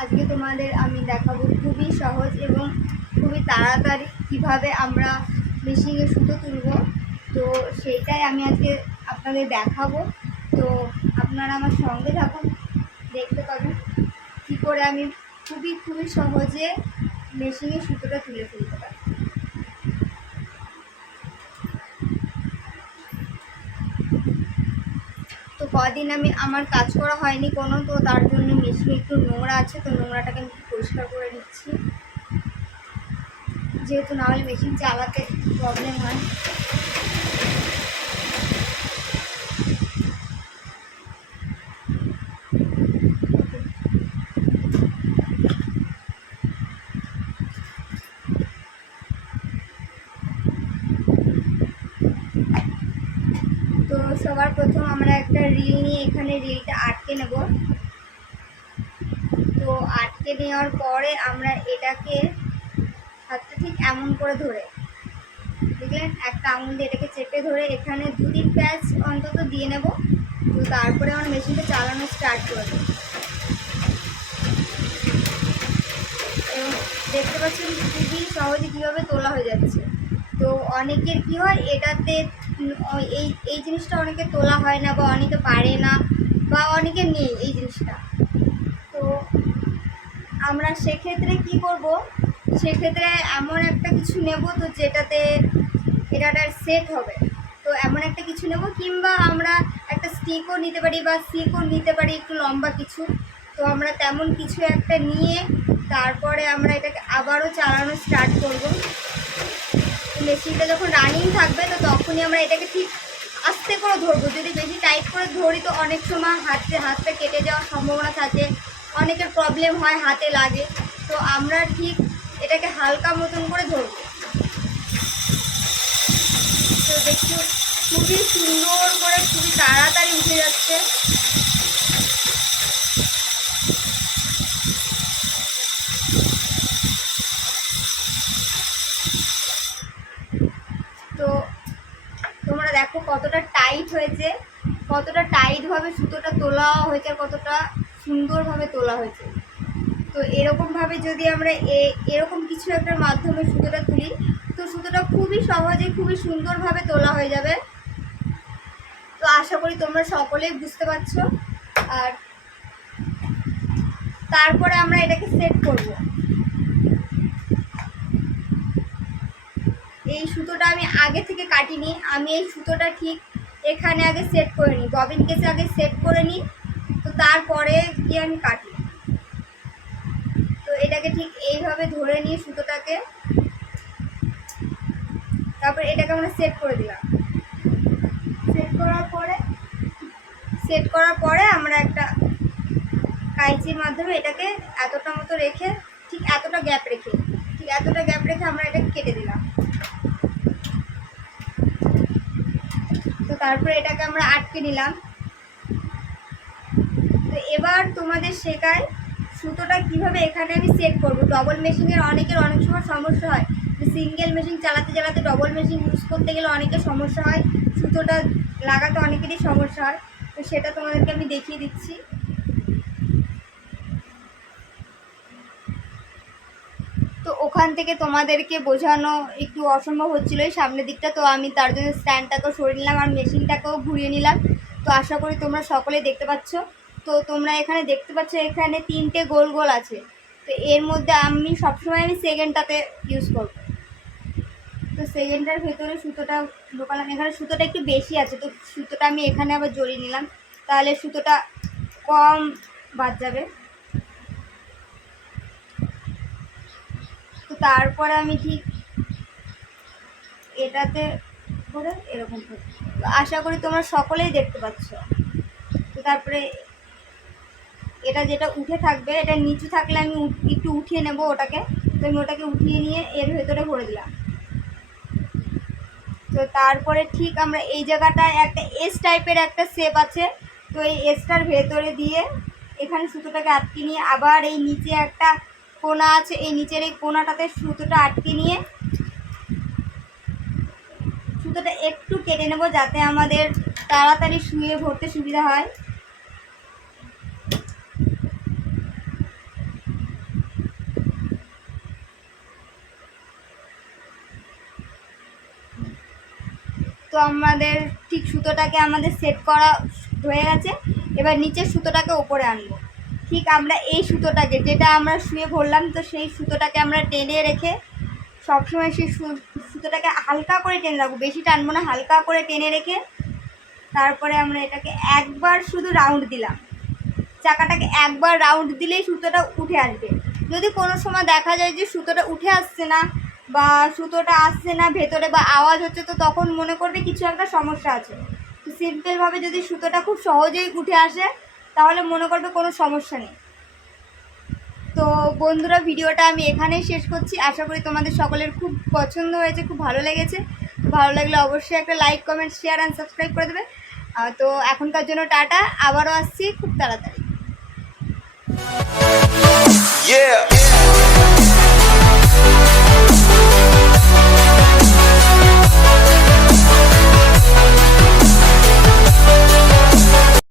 আজকে তোমাদের আমি দেখাবো খুবই সহজ এবং খুবই তাড়াতাড়ি কিভাবে আমরা মেশিনে সুতো তুলব। তো সেইটাই আমি আজকে আপনাদের দেখাবো। তো আপনারা আমার সঙ্গে থাকুন, দেখতে পাবেন কী করে আমি খুবই সহজে মেশিনে সুতোটা তুলে ফেলতে পারি। তো কদিন আমার কাজ করা হয়নি কোনো, তো তার জন্য মেশিনে একটু নোংরা আছে, তো নোংরাটাকে আমি পরিষ্কার করে নিচ্ছি, যেহেতু নাহলে মেশিন চালাতে প্রবলেম হয়। তো সবার প্রথম আমরা একটা রিল নিয়ে এখানে রিলটা আটকে নেব। তো আটকে নেওয়ার পরে আমরা এটাকে হাতটা ঠিক এমন করে ধরে, দেখলেন, একটা আঙুল দিয়ে এটাকে চেপে ধরে এখানে 2-3 প্যাচ অন্তত দিয়ে নেব। তো তারপরে আমরা মেশিনটা চালানো স্টার্ট করে দেব। এবং দেখতে পাচ্ছেন খুবই সহজে কীভাবে তোলা হয়ে যাচ্ছে। তো অনেকের কী হয়, এটাতে এই জিনিসটা অনেকে তোলা হয় না, বা অনেকে পারে না, বা অনেকে নেই এই জিনিসটা। তো আমরা সেক্ষেত্রে কি করব, সেক্ষেত্রে এমন একটা কিছু নেব তো যেটাতে এটা সেট হবে। তো এমন একটা কিছু নেব, কিংবা আমরা একটা স্টিকও নিতে পারি বা সিকও নিতে পারি, একটু লম্বা কিছু। তো আমরা তেমন কিছু একটা নিয়ে তারপরে আমরা এটাকে আবারও চালানো স্টার্ট করব। মেশিনটা যখন রানিং থাকবে তো তখনই আমরা এটাকে ঠিক আস্তে করে ধরবো। যদি বেশি টাইট করে ধরি তো অনেক সময় হাতটা কেটে যাওয়ার সম্ভাবনা থাকে, অনেকের প্রবলেম হয়, হাতে লাগে। তো আমরা ঠিক এটাকে হালকা মতন করে ধরবো। তো দেখুন খুবই সুন্দর করে, খুবই তাড়াতাড়ি উঠে যাচ্ছে। তো তোমরা দেখো কতটা টাইট হয়েছে, কতটা টাইটভাবে সুতোটা তোলা হয়েছে, কতটা সুন্দরভাবে তোলা হয়েছে। তো এরকমভাবে যদি আমরা এরকম কিছু একটার মাধ্যমে সুতোটা তুলি তো সুতোটা খুবই সহজে, খুবই সুন্দরভাবে তোলা হয়ে যাবে। তো আশা করি তোমরা সকলেই বুঝতে পারছো। আর তারপরে আমরা এটাকে সেট করব। এই সুতোটা আমি আগে থেকে কাটিনি, আমি এই সুতোটা ঠিক এখানে আগে সেট করে নিই, ববিন কেসে আগে সেট করে নিই, তো তারপরে গিয়ে আমি কাটি। তো এটাকে ঠিক এইভাবে ধরে নিয়ে সুতোটাকে, তারপর এটাকে আমরা সেট করে দিলাম। সেট করার পরে আমরা একটা কাঁচির মাধ্যমে এটাকে এতটা মতো রেখে, ঠিক এতটা গ্যাপ রেখে আমরা এটাকে কেটে দিলাম। তো তারপরে এটাকে আমরা আটকে নিলাম। তো এবার তোমাদের শেখায় সুতোটা কিভাবে এখানে আমি সেট করব। ডবল মেশিনের অনেকের অনেক সময় সমস্যা হয়, সিঙ্গেল মেশিন চালাতে চালাতে ডবল মেশিন ইউজ করতে গেলে অনেকের সমস্যা হয়, সুতোটা লাগাতে অনেকেরই সমস্যা হয়। তো সেটা তোমাদেরকে আমি দেখিয়ে দিচ্ছি। তো ওখান থেকে তোমাদেরকে বোঝানো একটু অসম্ভব হচ্ছিলো এই সামনের দিকটা, তো আমি তার জন্য স্ট্যান্ডটাকেও সরিয়ে নিলাম আর মেশিনটাকেও ঘুরিয়ে নিলাম। তো আশা করি তোমরা সকলেই দেখতে পাচ্ছ। তো তোমরা এখানে দেখতে পাচ্ছ এখানে 3টে গোল গোল আছে। তো এর মধ্যে আমি সবসময় সেকেন্ডটাতে ইউজ করব। তো সেকেন্ডটার ভেতরে সুতোটা ঢোকালাম। এখানে সুতোটা একটু বেশি আছে, তো সুতোটা আমি এখানে আবার জড়িয়ে নিলাম, তাহলে সুতোটা কম বাদ যাবে। তো তারপরে আমি ঠিক এটাতে করে এরকম করে, আশা করি তোমরা সকলেই দেখতে পাচ্ছ। তো তারপরে এটা যেটা উঠে থাকবে, এটা নিচু থাকলে আমি একটু উঠিয়ে নেব ওটাকে। তো আমি ওটাকে উঠিয়ে নিয়ে এর ভেতরে ভরে দিলাম। তো তারপরে ঠিক আমরা এই জায়গাটায় একটা এস টাইপের একটা শেপ আছে, তো এই এসটার ভেতরে দিয়ে এখানে সুতোটাকে আটকে নিয়ে আবার এই নিচে একটা কোনা আছে, এই নিচের এই কোনাটাতে সুতোটা আটকে নিয়ে সুতোটা একটু কেটে নেব যাতে আমাদের তাড়াতাড়ি শুয়ে ভরতে সুবিধা হয়। তো আমাদের ঠিক সুতোটাকে আমাদের সেট করা হয়ে গেছে। এবার নিচের সুতোটাকে ওপরে আনবো। ঠিক আমরা এই সুতোটাকে যেটা আমরা শুয়ে ভরলাম, তো সেই সুতোটাকে আমরা টেনে রেখে সবসময় সেই সুতোটাকে হালকা করে টেনে রাখবো, বেশি টানবো না, হালকা করে টেনে রেখে তারপরে আমরা এটাকে একবার শুধু রাউন্ড দিলাম। চাকাটাকে একবার রাউন্ড দিলেই সুতোটা উঠে আসবে। যদি কোনো সময় দেখা যায় যে সুতোটা উঠে আসছে না বা সুতোটা আসছে না ভেতরে বা আওয়াজ হচ্ছে, তো তখন মনে করবে কিছু একটা সমস্যা আছে। তো সিম্পলভাবে যদি সুতোটা খুব সহজেই উঠে আসে তাহলে মনে করবে কোনো সমস্যা নেই। তো বন্ধুরা, ভিডিওটা আমি এখানেই শেষ করছি। আশা করি তোমাদের সকলের খুব পছন্দ হয়েছে, খুব ভালো লেগেছে। তো ভালো লাগলে অবশ্যই একটা like, comment, share and subscribe করে দেবে। তো এখনকার জন্য টাটা, আবারও আসছি খুব তাড়াতাড়ি। Yeah.